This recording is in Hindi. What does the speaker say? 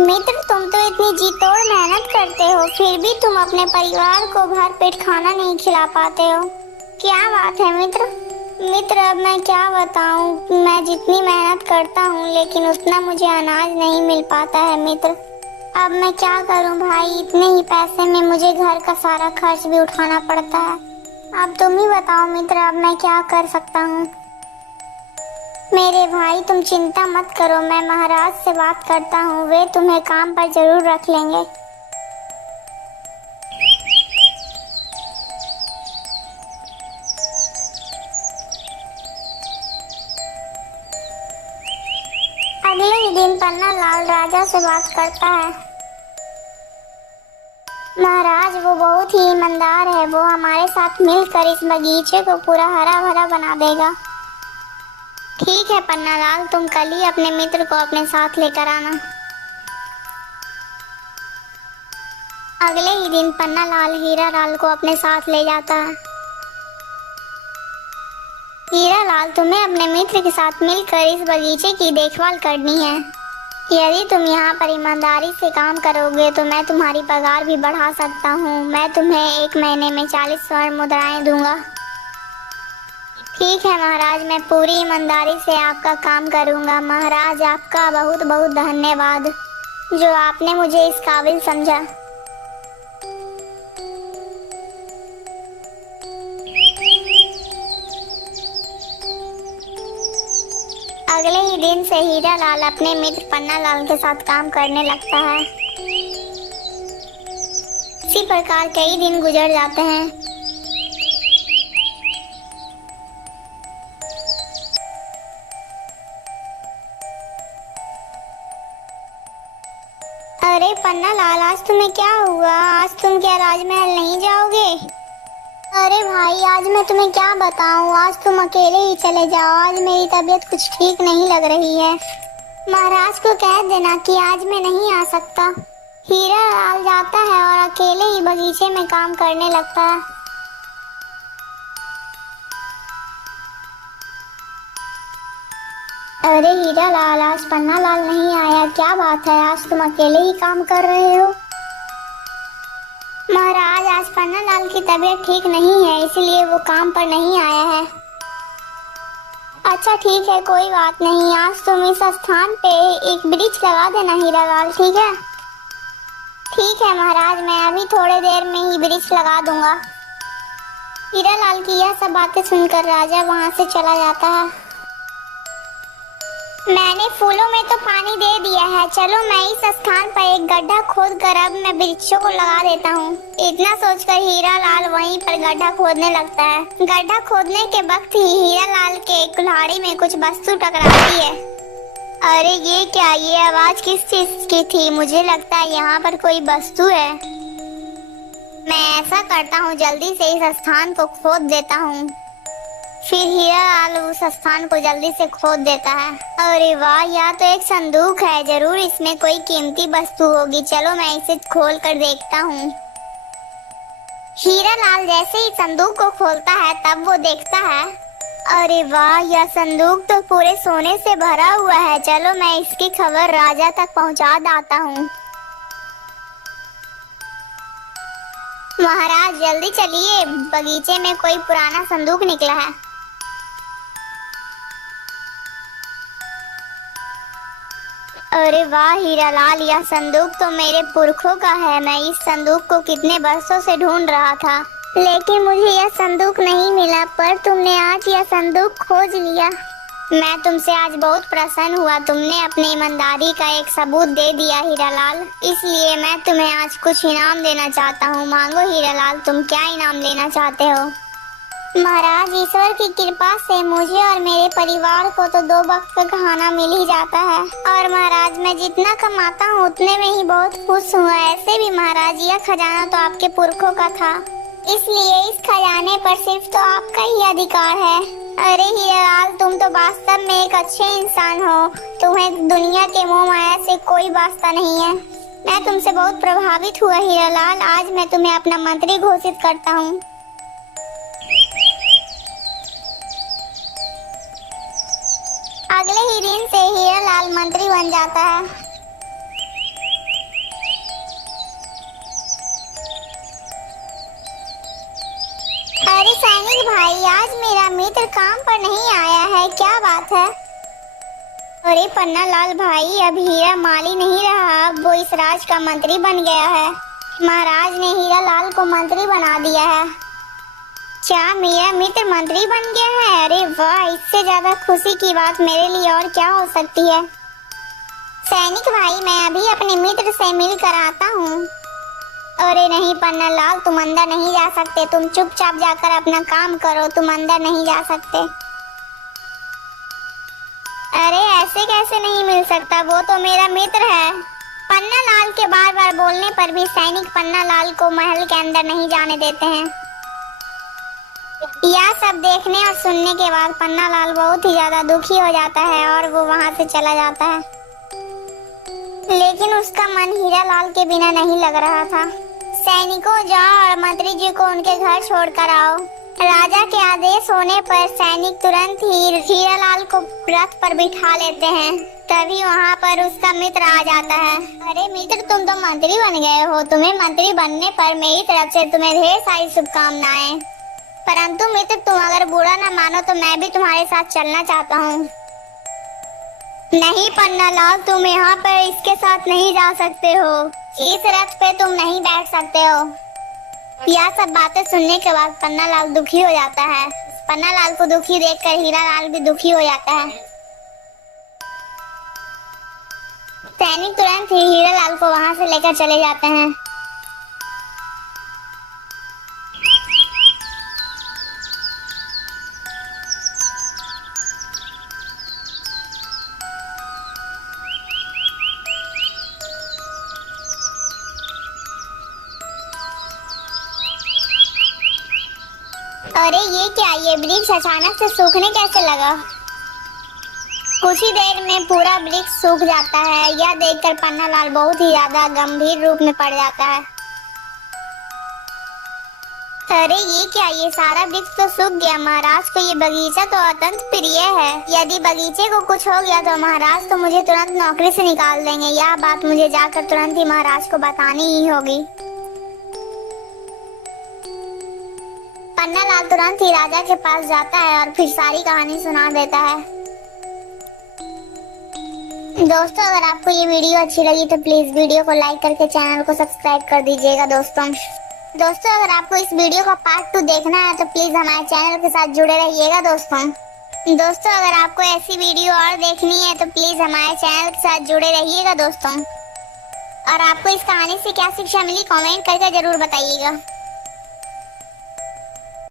मित्र, तुम तो इतनी जी तोड़ मेहनत करते हो, फिर भी तुम अपने परिवार को भर पेट खाना नहीं खिला पाते हो। क्या बात है मित्र? मित्र, अब मैं क्या बताऊं, मैं जितनी मेहनत करता हूं लेकिन उतना मुझे अनाज नहीं मिल पाता है मित्र। अब मैं क्या करूं भाई, इतने ही पैसे में मुझे घर का सारा खर्च भी उठाना पड़ता है। अब तुम ही बताओ मित्र, अब मैं क्या कर सकता हूं। मेरे भाई, तुम चिंता मत करो, मैं महाराज से बात करता हूँ, वे तुम्हें काम पर जरूर रख लेंगे। अगले ही दिन पन्ना लाल राजा से बात करता है। महाराज, वो बहुत ही ईमानदार है, वो हमारे साथ मिलकर इस बगीचे को पूरा हरा भरा बना देगा। ठीक है पन्ना लाल, तुम कल ही अपने मित्र को अपने साथ लेकर आना। अगले ही दिन पन्ना लाल हीरा लाल को अपने साथ ले जाता है। हीरा लाल, तुम्हें अपने मित्र के साथ मिलकर इस बगीचे की देखभाल करनी है। यदि तुम यहाँ पर ईमानदारी से काम करोगे तो मैं तुम्हारी पगार भी बढ़ा सकता हूँ। मैं तुम्हें 1 महीने में 40 स्वर्ण मुद्राएं दूंगा। ठीक है महाराज, मैं पूरी ईमानदारी से आपका काम करूँगा। महाराज, आपका बहुत बहुत धन्यवाद जो आपने मुझे इस काबिल समझा। अगले ही दिन से हीरा लाल अपने मित्र पन्ना लाल के साथ काम करने लगता है। इसी प्रकार कई दिन गुजर जाते हैं। अरे पन्ना लाल, आज तुम्हें क्या हुआ? आज तुम क्या राजमहल नहीं जाओगे? अरे भाई, आज मैं तुम्हें क्या बताऊं, आज तुम अकेले ही चले जाओ। आज मेरी तबीयत कुछ ठीक नहीं लग रही है। महाराज को कह देना कि आज मैं नहीं आ सकता। हीरा लाल जाता है और अकेले ही बगीचे में काम करने लगता है। अरे हीरा लाल, आज पन्ना लाल नहीं आया, क्या बात है? आज तुम अकेले ही काम कर रहे हो? महाराज, आज पन्ना लाल की तबीयत ठीक नहीं है, इसलिए वो काम पर नहीं आया है। अच्छा ठीक है, कोई बात नहीं। आज तुम इस स्थान पे एक वृक्ष लगा देना हीरा लाल, ठीक है? ठीक है महाराज, मैं अभी थोड़े देर में ही वृक्ष लगा दूंगा। हीरा लाल की यह सब बातें सुनकर राजा वहां से चला जाता है। मैंने फूलों में तो पानी दे दिया है, चलो मैं इस स्थान पर एक गड्ढा खोद कर अब मैं वृक्षों को लगा देता हूँ। इतना सोचकर हीरा लाल वहीं पर गड्ढा खोदने लगता है। गड्ढा खोदने के वक्त ही हीरा लाल के कुल्हाड़ी में कुछ वस्तु टकराती है। अरे ये क्या, ये आवाज किस चीज की थी? मुझे लगता है यहाँ पर कोई वस्तु है। मैं ऐसा करता हूँ, जल्दी से इस स्थान को खोद देता हूँ। फिर हीरा लाल उस स्थान को जल्दी से खोद देता है। अरे वाह, यह तो एक संदूक है, जरूर इसमें कोई कीमती वस्तु होगी। चलो मैं इसे खोल कर देखता हूँ। हीरा लाल जैसे ही संदूक को खोलता है तब वो देखता है, अरे वाह, यह संदूक तो पूरे सोने से भरा हुआ है। चलो मैं इसकी खबर राजा तक पहुँचा देता हूँ। महाराज जल्दी चलिए, बगीचे में कोई पुराना संदूक निकला है। अरे वाह हीरा लाल, यह संदूक तो मेरे पुरखों का है। मैं इस संदूक को कितने वर्षों से ढूंढ रहा था, लेकिन मुझे यह संदूक नहीं मिला, पर तुमने आज यह संदूक खोज लिया। मैं तुमसे आज बहुत प्रसन्न हुआ, तुमने अपनी ईमानदारी का एक सबूत दे दिया हीरा लाल, इसलिए मैं तुम्हें आज कुछ इनाम देना चाहता हूँ। मांगो हीरा लाल, तुम क्या इनाम लेना चाहते हो? महाराज, ईश्वर की कृपा से मुझे और मेरे परिवार को तो 2 वक्त का खाना मिल ही जाता है, और महाराज मैं जितना कमाता हूँ उतने में ही बहुत खुश हूँ। ऐसे भी महाराज यह खजाना तो आपके पुरखों का था, इसलिए इस खजाने पर सिर्फ तो आपका ही अधिकार है। अरे हीरालाल, तुम तो वास्तव में एक अच्छे इंसान हो, तुम्हें दुनिया के मोह माया से कोई वास्ता नहीं है। मैं तुमसे बहुत प्रभावित हुआ हीरालाल, आज मैं तुम्हें अपना मंत्री घोषित करता हूँ। अगले ही दिन से हीरालाल मंत्री बन जाता है। भाई, आज मेरा मित्र काम पर नहीं आया है, क्या बात है? अरे पन्ना लाल भाई, अब हीरा माली नहीं रहा, अब वो इस राज का मंत्री बन गया है। महाराज ने हीरा लाल को मंत्री बना दिया है। क्या मेरा मित्र मंत्री बन गया है? अरे वाह, इससे ज्यादा खुशी की बात मेरे लिए और क्या हो सकती है। सैनिक भाई, मैं अभी अपने मित्र से मिल कर आता हूँ। अरे नहीं पन्ना लाल, तुम अंदर नहीं जा सकते, तुम चुपचाप जाकर अपना काम करो, तुम अंदर नहीं जा सकते। अरे ऐसे कैसे नहीं मिल सकता, वो तो मेरा मित्र है। पन्ना लाल के बार बार बोलने पर भी सैनिक पन्ना लाल को महल के अंदर नहीं जाने देते हैं। यह सब देखने और सुनने के बाद पन्ना लाल बहुत ही ज्यादा दुखी हो जाता है और वो वहां से चला जाता है। लेकिन उसका मन हीरा लाल के बिना नहीं लग रहा था। सैनिकों, जाओ और मंत्री जी को उनके घर छोड़कर आओ। राजा के आदेश होने पर सैनिक तुरंत ही हीरा लाल को रथ पर बिठा लेते हैं। तभी वहाँ पर उसका मित्र आ जाता है। अरे मित्र, तुम तो मंत्री बन गए हो, तुम्हें मंत्री बनने पर मेरी तरफ से तुम्हें ढेर सारी शुभकामनाएं। परंतु मित्र, तुम अगर बुरा न मानो तो मैं भी तुम्हारे साथ चलना चाहता हूँ। नहीं पन्ना लाल, तुम यहाँ पर इसके साथ नहीं जा सकते हो, इस रथ पे तुम नहीं बैठ सकते हो। यह सब बातें सुनने के बाद पन्ना लाल दुखी हो जाता है। पन्ना लाल को दुखी देखकर हीरा लाल भी दुखी हो जाता है। सैनिक तुरंत ही हीरा लाल को वहां से लेकर चले जाते हैं। अरे ये क्या, ये वृक्ष अचानक से सूखने कैसे लगा? कुछ ही देर में पूरा वृक्ष सूख जाता है। यह देखकर पन्ना लाल बहुत ही ज्यादा गंभीर रूप में पड़ जाता है। अरे ये क्या, ये सारा वृक्ष तो सूख गया। महाराज को ये बगीचा तो अत्यंत प्रिय है, यदि बगीचे को कुछ हो गया तो महाराज तो मुझे तुरंत नौकरी से निकाल देंगे। यह बात मुझे जाकर तुरंत ही महाराज को बतानी ही होगी। पन्ना लाल तुरंत ही राजा के पास जाता है और फिर सारी कहानी सुना देता है। दोस्तों, अगर आपको ये वीडियो अच्छी लगी तो प्लीज वीडियो को लाइक करके चैनल को सब्सक्राइब कर दीजिएगा। दोस्तों अगर आपको इस वीडियो का पार्ट 2 देखना है तो प्लीज हमारे चैनल के साथ जुड़े रहिएगा। दोस्तों अगर आपको ऐसी वीडियो और देखनी है तो प्लीज हमारे चैनल के साथ जुड़े रहिएगा। दोस्तों, और आपको इस कहानी से क्या शिक्षा मिली कमेंट करके जरूर बताइएगा।